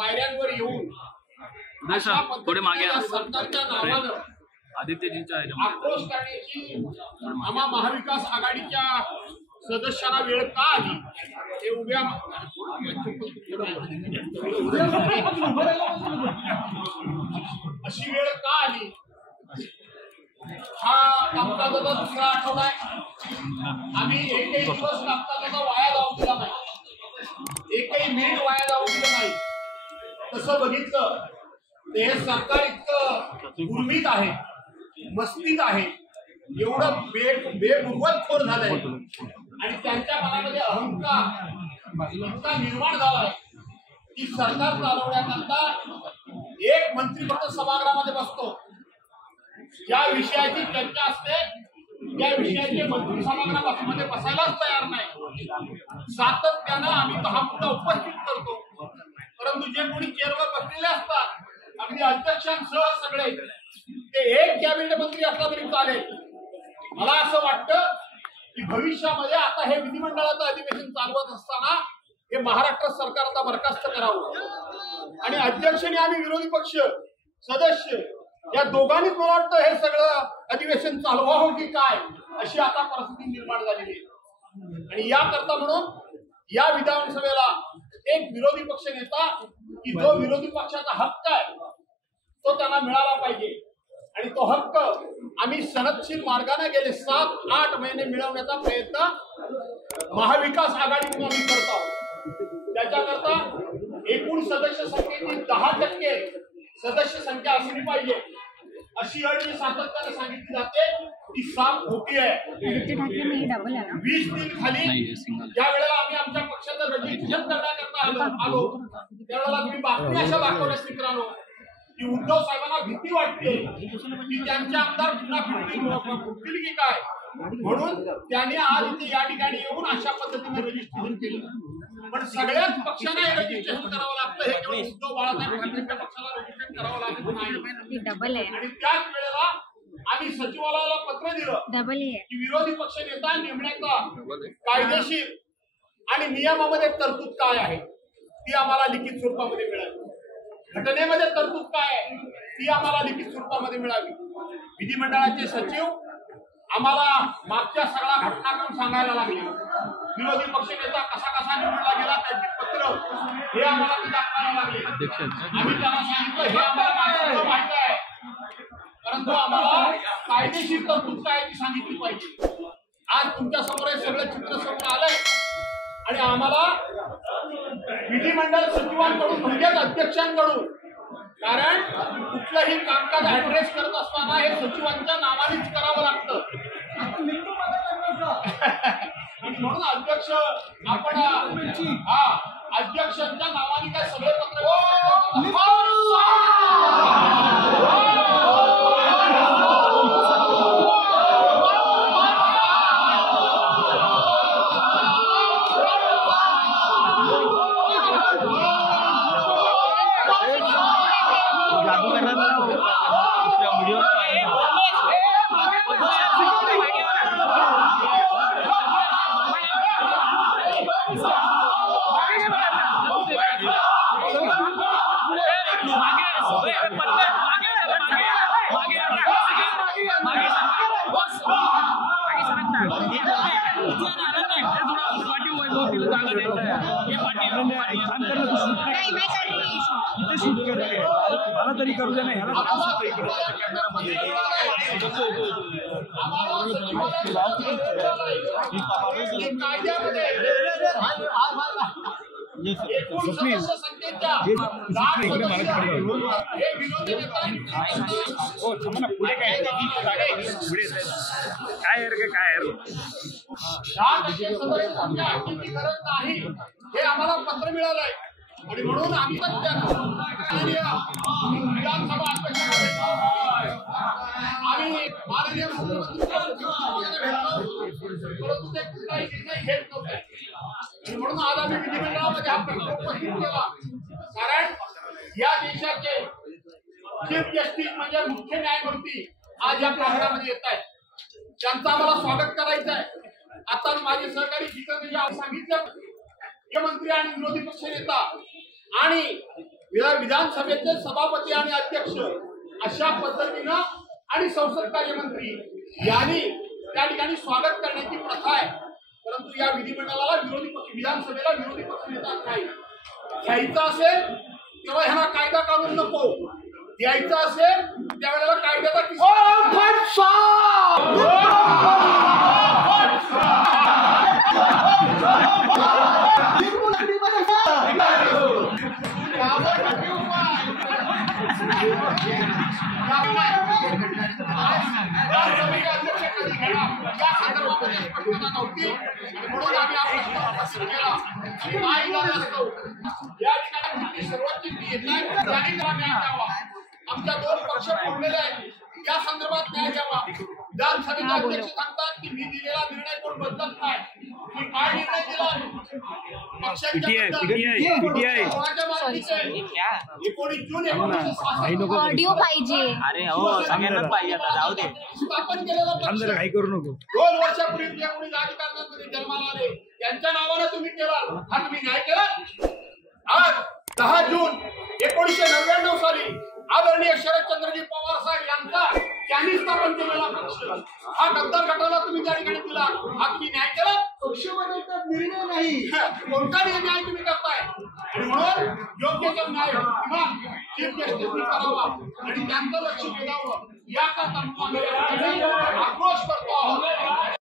पायऱ्यांवर येऊन थोडे मागे सरकारच्या नावानं आदित्यजींच्या आक्रोश करण्याची आम्हा महाविकास आघाडीच्या सदस्यांना वेळ का आली हे उभ्या अशी वेळ का आली हा कामकाजाचा दुसरा आठवडा आहे। आम्ही एकही दिवस कामकाजाचा वाया जाऊ दिला नाही, एकही मिनिट वाया जाऊ दिलं नाही। तसं बघितलं ते हे सरकार इतकं गुरमीत आहे, मस्तीत आहे, एवढं बेमुरवतखोर झालंय आणि त्यांच्या मनामध्ये अहंकार इतका निर्माण झालाय की सरकार चालवण्याकरता एक मंत्री फक्त सभागृहामध्ये बसतो, ज्या विषयाची चर्चा असते त्या विषयाचे मंत्री सभागृहामध्ये बसायलाच तयार नाही। सातत्यानं आम्ही हा मुद्दा उपस्थित करतो, परंतु जे कोणी चेअरवर बसलेले असतात अगदी अध्यक्षांसह सगळे ते एक कॅबिनेट मंत्री असला तरी चालेल। मला असं वाटतं की भविष्यामध्ये आता हे विधिमंडळाचं अधिवेशन चालवत असताना हे महाराष्ट्र सरकार आता बरखास्त करावं आणि अध्यक्षांनी आणि विरोधी पक्ष सदस्य या दोघांनीच मला वाटतं हे सगळं अधिवेशन चालवावं की काय अशी आता परिस्थिती निर्माण झालेली आहे। आणि याकरता म्हणून या विधानसभेला एक विरोधी पक्ष नेता की जो विरोधी पक्षाचा हक्क आहे तो त्यांना मिळाला पाहिजे आणि तो हक्क आम्ही सनदशील मार्गाने गेले 7-8 महिने मिळवण्याचा प्रयत्न महाविकास आघाडीतून आम्ही करत आहोत। त्याच्याकरता एकूण सदस्य संख्येची 10% सदस्य संख्या असली पाहिजे अशी अट जी सातत्याने सांगितली जाते ती 7 खोटी आहे। 20 दिन खाली ज्या वेळेला आम्ही आमच्या पक्षाचं रजिस्ट्रेशन करण्याकरता आलो त्यावेळेला तुम्ही बातमी अशा दाखवल्या मित्रांनो की उद्धव साहेबांना भीती वाटते की त्यांचे आमदार पुन्हा फुटतील की काय, म्हणून त्यांनी आज इथे या ठिकाणी येऊन अशा पद्धतीने रजिस्ट्रेशन केलं। पण सगळ्याच पक्षांना हे रजिस्ट्रेशन करावं लागतं, हे केवळ उद्धव बाळासाहेब ठाकरेंच्या पक्षाला रजिस्ट्रेशन करावं लागत नाही। आणि त्याच वेळेला आम्ही सचिवालयाला पत्र दिलं की विरोधी पक्ष नेता नेमण्याचा कायदेशीर आणि नियमामध्ये तरतूद काय आहे ती आम्हाला लिखित स्वरूपामध्ये मिळावी, घटनेमध्ये तरतूद काय आहे ती आम्हाला लिखित स्वरूपामध्ये मिळावी। विधिमंडळाचे सचिव आम्हाला मागच्या सगळा घटनाक्रम सांगायला लागले, विरोधी पक्ष नेता कसा कसा निवडला गेला त्याची पत्र हे आम्हाला ते दाखवायला लागले। आम्ही त्यांना सांगितलं हे आम्हाला माहिती आहे, परंतु आम्हाला कायदेशीर तरतूद काय ती सांगितली पाहिजे। आज तुमच्या समोर हे सगळं चित्र समोर आलंय आणि आम्हाला विधिमंडळ सचिवांकडून म्हणजेच अध्यक्षांकडून, कारण कुठलंही कामकाज ऍड्रेस करत असताना हे सचिवांच्या नावानेच करावं लागतं आणि म्हणून अध्यक्ष आपण अध्यक्षांच्या नावाने काय सगळे पत्र मला तरी करू दे ना ह्याला पुढे काय हे आम्हाला पत्र मिळालंय आणि म्हणून आम्ही विधानसभा आम्ही माननीय परंतु ते कुठलाही निर्णय घेत नव्हते म्हणून आज आम्ही विधिमंडळामध्ये हा प्रश्न उपस्थित केला। कारण या देशाचे चीफ जस्टिस म्हणजे मुख्य न्यायमूर्ती आज या प्रांगणामध्ये येत आहेत, त्यांचं आम्हाला स्वागत करायचं आहे। आता माझे सहकारी जितेंद्र सांगितलं मुख्यमंत्री आणि विरोधी पक्ष नेता आणि विधानसभेचे सभापती आणि अध्यक्ष अशा पद्धतीनं आणि संसद कार्यमंत्री यांनी त्या ठिकाणी स्वागत करण्याची प्रथा आहे. परंतु या विधिमंडळाला विरोधी पक्ष विधानसभेला विरोधी पक्ष नेता नाही. घ्यायचा असेल तेव्हा ह्यांना कायदा काढून नको, द्यायचा असेल त्यावेळेला कायद्याचा आमच्या दोन पक्ष फोडलेले आहेत. या संदर्भात न्याय द्यावा. विधानसभेचे अध्यक्ष सांगतात की मी दिलेला निर्णय कोण बदलत नाही. मी काय निर्णय दिला ऑडिओ पाहिजे. अरे हो सगळ्यांनाच पाहिजे आता जाऊ दे. स्थापन केलेला पक्ष काही करू नको. 2 वर्षापूर्वी जे कोणी राजकारणामध्ये जन्माला आले त्यांच्या नावाने तुम्ही केला हा तुम्ही न्याय केला. आज 10 जून 1999 साली आदरणीय शरदचंद्रजी पवार साहेब यांचा त्यांनी स्थापन केलेला पक्ष हा गद्दार गटाला तुम्ही त्या ठिकाणी दिला. हा तुम्ही न्याय केला. पक्ष बदलता निर्णय नाही. कोणता न्याय तुम्ही करताय. आणि म्हणून योग्य तो न्याय किमान चीफ जस्टिसनी करावा आणि त्यांचं लक्ष वेधावं याकरता आक्रोश करतो आहोत.